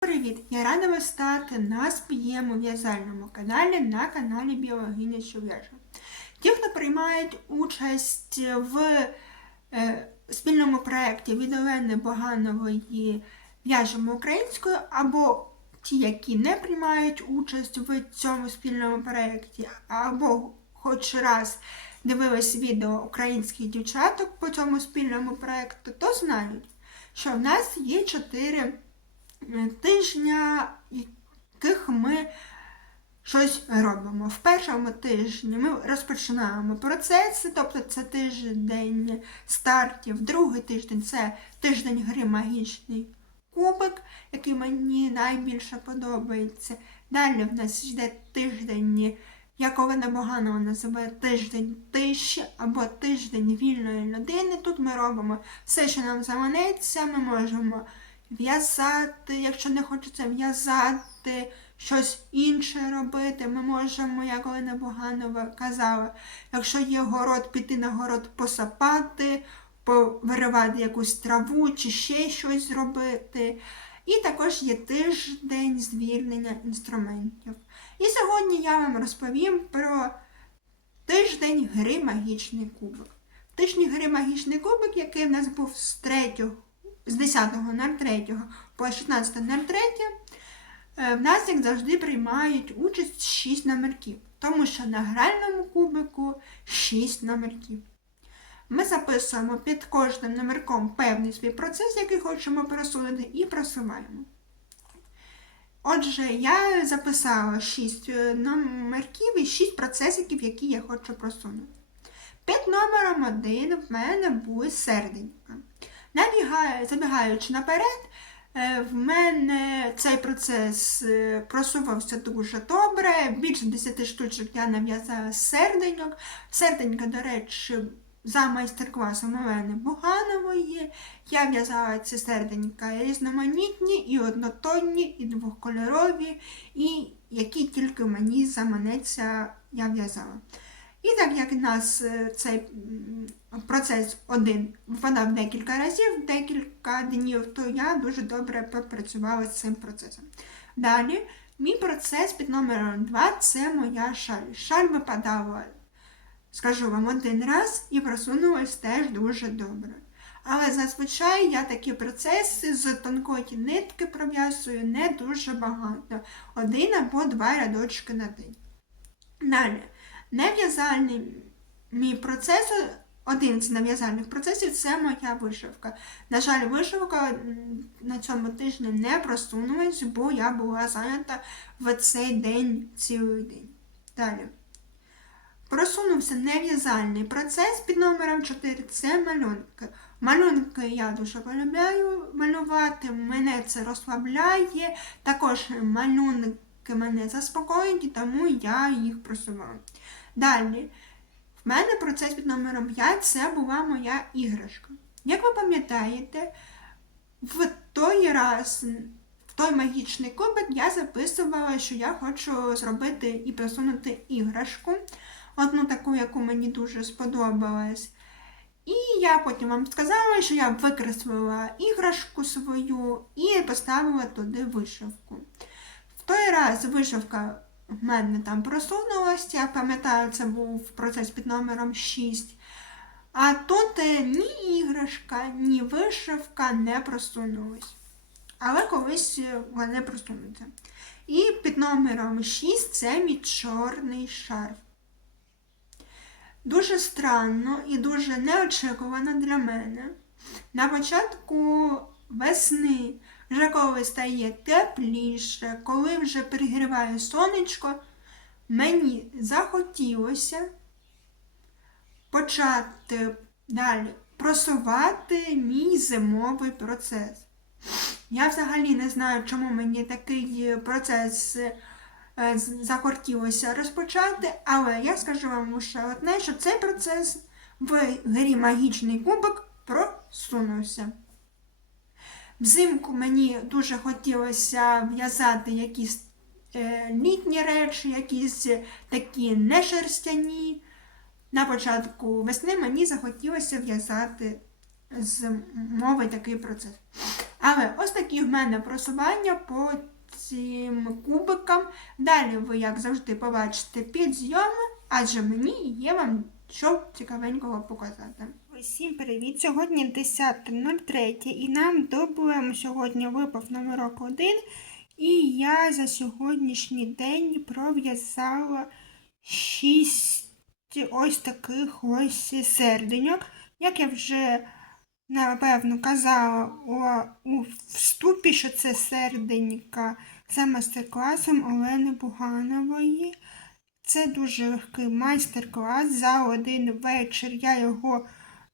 Привіт! Я рада вас стати на своєму в'язальному каналі на каналі Біологиня що в'яже. Ті, хто приймають участь в е, спільному проєкті від Олени Боганової в'яжемо українською, або ті, які не приймають участь в цьому спільному проєкті, або хоч раз дивились відео українських дівчаток по цьому спільному проєкту, то знають, що в нас є чотири тижня, яких ми щось робимо. В першому тижні ми розпочинаємо процеси, тобто це тиждень стартів, другий тиждень це тиждень гри магічний кубик, який мені найбільше подобається. Далі в нас йде тиждень, як Олена називає тиждень тиші або тиждень вільної людини. Тут ми робимо все, що нам заманеться, ми можемо в'язати, якщо не хочеться в'язати, щось інше робити. Ми можемо, як Олена Боганова казала, якщо є город, піти на город посапати, повиривати якусь траву чи ще щось зробити. І також є тиждень звільнення інструментів. І сьогодні я вам розповім про тиждень гри магічний кубик. Тиждень гри магічний кубик, який в нас був з 3 з 10.03 по 16.03 е, в нас, як завжди, приймають участь 6 номерків, тому що на гральному кубику 6 номерків. Ми записуємо під кожним номерком певний свій процес, який хочемо просунути, і просуваємо. Отже, я записала 6 е, номерків і 6 процесиків, які я хочу просунути. Під номером 1 в мене буде серденька. Набігаю, забігаючи наперед, е, в мене цей процес е, просувався дуже добре. Більше 10 штучок я нав'язала серденьок. Серденька, до речі, за майстер-класом Олени Буганової. Я в'язала ці серденька різноманітні, і однотонні, і двохкольорові, і які тільки мені заманеться, я в'язала. І так як у нас е, цей процес один випадав декілька разів, декілька днів, то я дуже добре попрацювала з цим процесом. Далі, мій процес під номером 2 це моя шаль. Шаль випадала, скажу вам, один раз і просунулась теж дуже добре. Але зазвичай я такі процеси з тонкої нитки пров'язую не дуже багато. Один або два рядочки на день. Далі. Нев'язальний мій процес, один з нав'язальних процесів це моя вишивка. На жаль, вишивка на цьому тижні не просунулась, бо я була зайнята в цей день цілий день. Далі. Просунувся нев'язальний процес під номером 4 це малюнки. Малюнки я дуже полюбляю малювати, мене це розслабляє. Також малюнки мене заспокоюють, тому я їх просуваю. Далі, в мене процес під номером 5 це була моя іграшка. Як ви пам'ятаєте, в той раз, в той магічний кубик я записувала, що я хочу зробити і просунути іграшку. Одну таку, яку мені дуже сподобалась. І я потім вам сказала, що я викреслила іграшку свою і поставила туди вишивку. В той раз вишивка в мене там просунулося, я пам'ятаю, це був процес під номером 6. А тут е, ні іграшка, ні вишивка не просунулись. Але колись е, вони просунуться. І під номером 6 це мій чорний шарф. Дуже странно і дуже неочікувано для мене. На початку весни вже стає тепліше, коли вже перегріває сонечко, мені захотілося почати далі просувати мій зимовий процес. Я взагалі не знаю, чому мені такий процес е, захотілося розпочати, але я скажу вам ще одне, що цей процес в грі магічний кубик просунувся. Взимку мені дуже хотілося в'язати якісь е, літні речі, якісь такі нешерстяні. На початку весни мені захотілося в'язати з мови такий процес. Але ось такі в мене просування по цим кубикам. Далі ви, як завжди, побачите підзйоми, адже мені є вам що цікавенького показати. Усім привіт! Сьогодні 10.03 і нам дублем сьогодні випав номерок 1. І я за сьогоднішній день пров'язала 6 ось таких ось серденьок. Як я вже напевно казала у, вступі, що це серденька за майстер-класом Олени Буганової. Це дуже легкий майстер-клас. За один вечір я його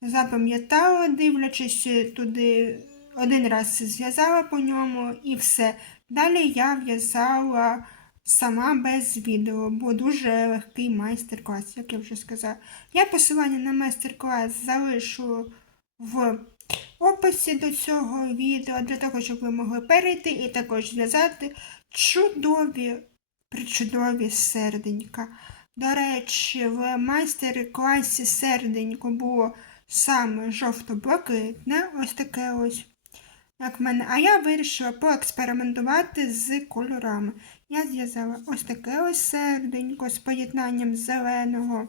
запам'ятала, дивлячись туди, один раз зв'язала по ньому і все. Далі я в'язала сама без відео, бо дуже легкий майстер-клас, як я вже сказала. Я посилання на майстер-клас залишу в описі до цього відео, для того, щоб ви могли перейти і також зв'язати чудові, причудові серденька. До речі, в майстер-класі серденько було саме жовто-блакитне, ось таке ось, як в мене. А я вирішила поекспериментувати з кольорами. Я зв'язала ось таке ось серденько з поєднанням зеленого.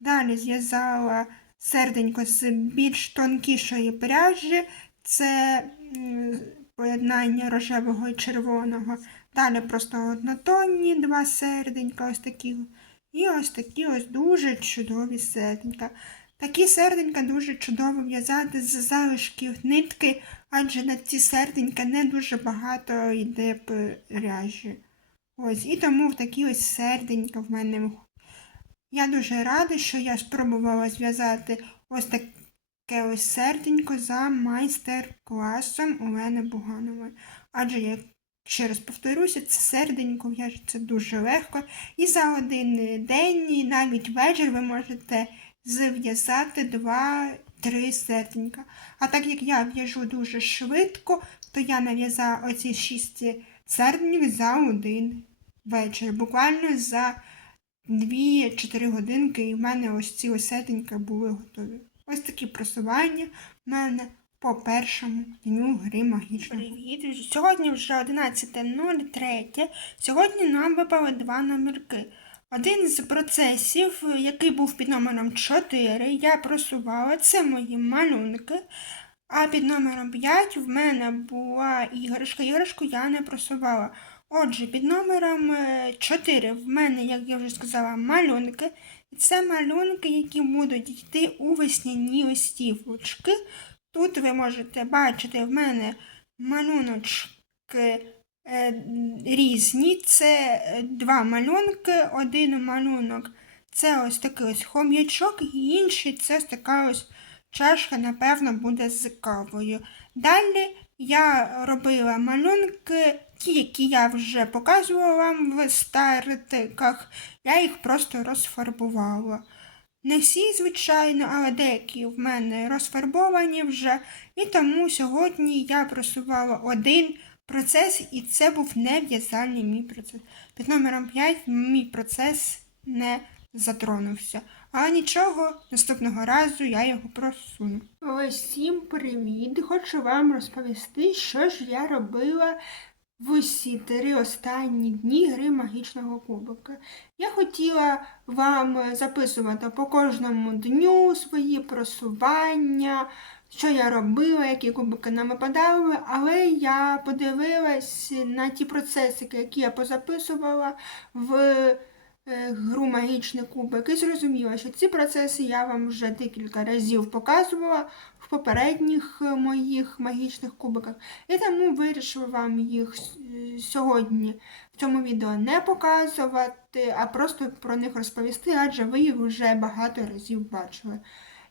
Далі зв'язала серденько з більш тонкішої пряжі, це поєднання рожевого і червоного. Далі просто однотонні два серденька, ось такі. І ось такі ось дуже чудові серденька. Такі серденька дуже чудово в'язати з залишків нитки, адже на ці серденька не дуже багато йде пряжі. Ось, і тому в такі ось серденька в мене. Я дуже рада, що я спробувала зв'язати ось таке ось серденько за майстер-класом Олени Буганової. Адже я ще раз повторюся, це серденько в'яжеться дуже легко. І за один день, і навіть вечір ви можете зв'язати два-три серденька. А так як я в'яжу дуже швидко, то я нав'язала оці шість серденьок за один вечір. Буквально за 2-4 годинки і в мене ось ці ось були готові. Ось такі просування в мене по першому дню гри магічного. Привіт! Сьогодні вже 11.03. Сьогодні нам випали два номерки. Один з процесів, який був під номером 4, я просувала, це мої малюнки. А під номером 5 в мене була іграшка. Іграшку я не просувала. Отже, під номером 4 в мене, як я вже сказала, малюнки. І це малюнки, які будуть йти у весняні листівочки. Тут ви можете бачити в мене малюночки е, різні. Це е, два малюнки. Один малюнок це ось такий ось хом'ячок, і інший це ось така ось чашка, напевно, буде з кавою. Далі я робила малюнки, ті, які я вже показувала вам в стартиках, я їх просто розфарбувала. Не всі, звичайно, але деякі в мене розфарбовані вже, і тому сьогодні я просувала один процес, і це був не в'язальний мій процес. Під номером 5 мій процес не затронувся. Але нічого, наступного разу я його просуну. Всім привіт! Хочу вам розповісти, що ж я робила в усі три останні дні гри магічного кубика. Я хотіла вам записувати по кожному дню свої просування, що я робила, які кубики нам випадали, але я подивилась на ті процесики, які я позаписувала в е, гру Магічний кубик і зрозуміла, що ці процеси я вам вже декілька разів показувала в попередніх е, моїх магічних кубиках. І тому вирішила вам їх е, сьогодні в цьому відео не показувати, а просто про них розповісти, адже ви їх вже багато разів бачили.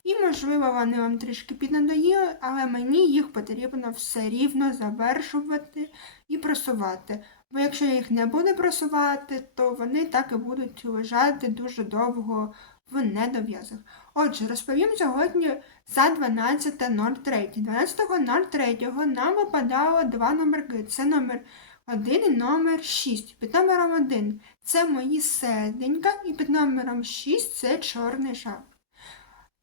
І, можливо, вони вам трішки піднадоїли, але мені їх потрібно все рівно завершувати і просувати. Бо якщо я їх не буду просувати, то вони так і будуть лежати дуже довго в недов'язах. Отже, розповім сьогодні за 12.03. 12.03 нам випадало два номерки. Це номер 1 і номер 6. Під номером 1 це мої серденька, і під номером 6 це чорний жаб.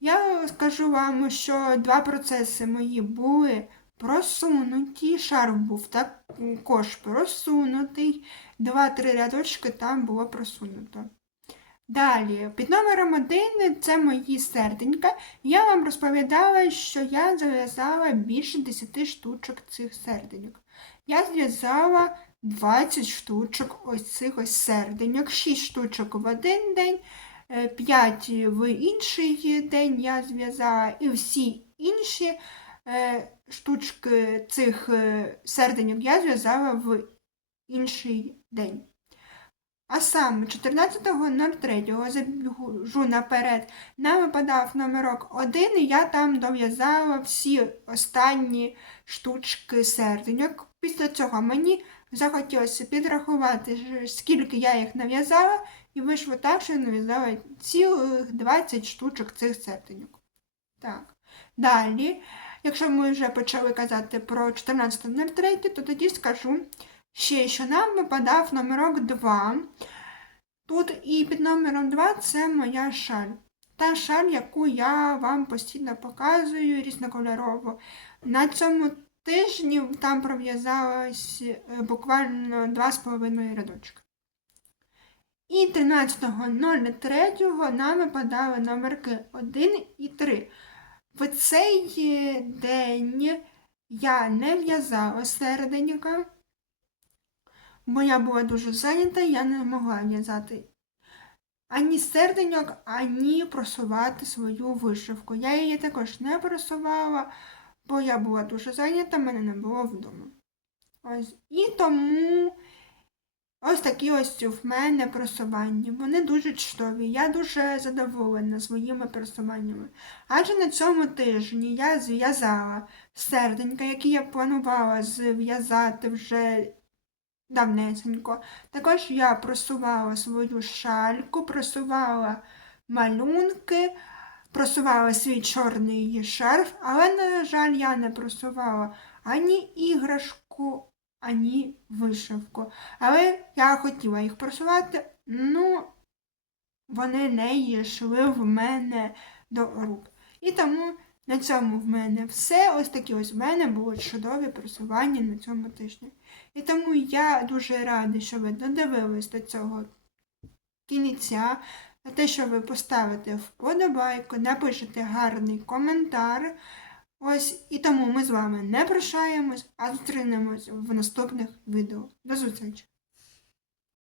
Я скажу вам, що два процеси мої були просунуті. Шарф був також просунутий. Два-три рядочки там було просунуто. Далі, під номером один це мої серденька. Я вам розповідала, що я зав'язала більше 10 штучок цих серденьок. Я зв'язала 20 штучок ось цих ось серденьок, 6 штучок в один день, 5 в інший день я зв'язала, і всі інші е, штучки цих е, серденьок я зв'язала в інший день. А саме 14.03 забіжу наперед, нам випадав номерок 1, і я там дов'язала всі останні штучки серденьок. Після цього мені захотілося підрахувати, скільки я їх нав'язала, і вийшло так, що я нав'язала цілих 20 штучок цих серденьок. Так. Далі, якщо ми вже почали казати про 14.03, то тоді скажу ще, що нам випадав номерок 2. Тут і під номером 2 це моя шаль. Та шаль, яку я вам постійно показую різнокольорово. На цьому тижні там пров'язалось е, буквально 2,5 рядочка. І 13.03 нам випадали номерки 1 і 3. В цей е, день я не в'язала серединка, бо я була дуже зайнята, я не могла в'язати ані серденьок, ані просувати свою вишивку. Я її також не просувала, бо я була дуже зайнята, мене не було вдома. Ось. І тому ось такі ось в мене просування. Вони дуже чудові. Я дуже задоволена своїми просуваннями. Адже на цьому тижні я зв'язала серденька, які я планувала зв'язати вже давнесенько. Також я просувала свою шальку, просувала малюнки, просувала свій чорний шарф, але, на жаль, я не просувала ані іграшку, ані вишивку. Але я хотіла їх просувати, ну, вони не йшли в мене до рук. І тому на цьому в мене все. Ось такі ось в мене були чудові просування на цьому тижні. І тому я дуже рада, що ви додивились до цього кінця, за те, що ви поставите вподобайку, напишете гарний коментар. Ось і тому ми з вами не прощаємось, а зустрінемось в наступних відео. До зустрічі!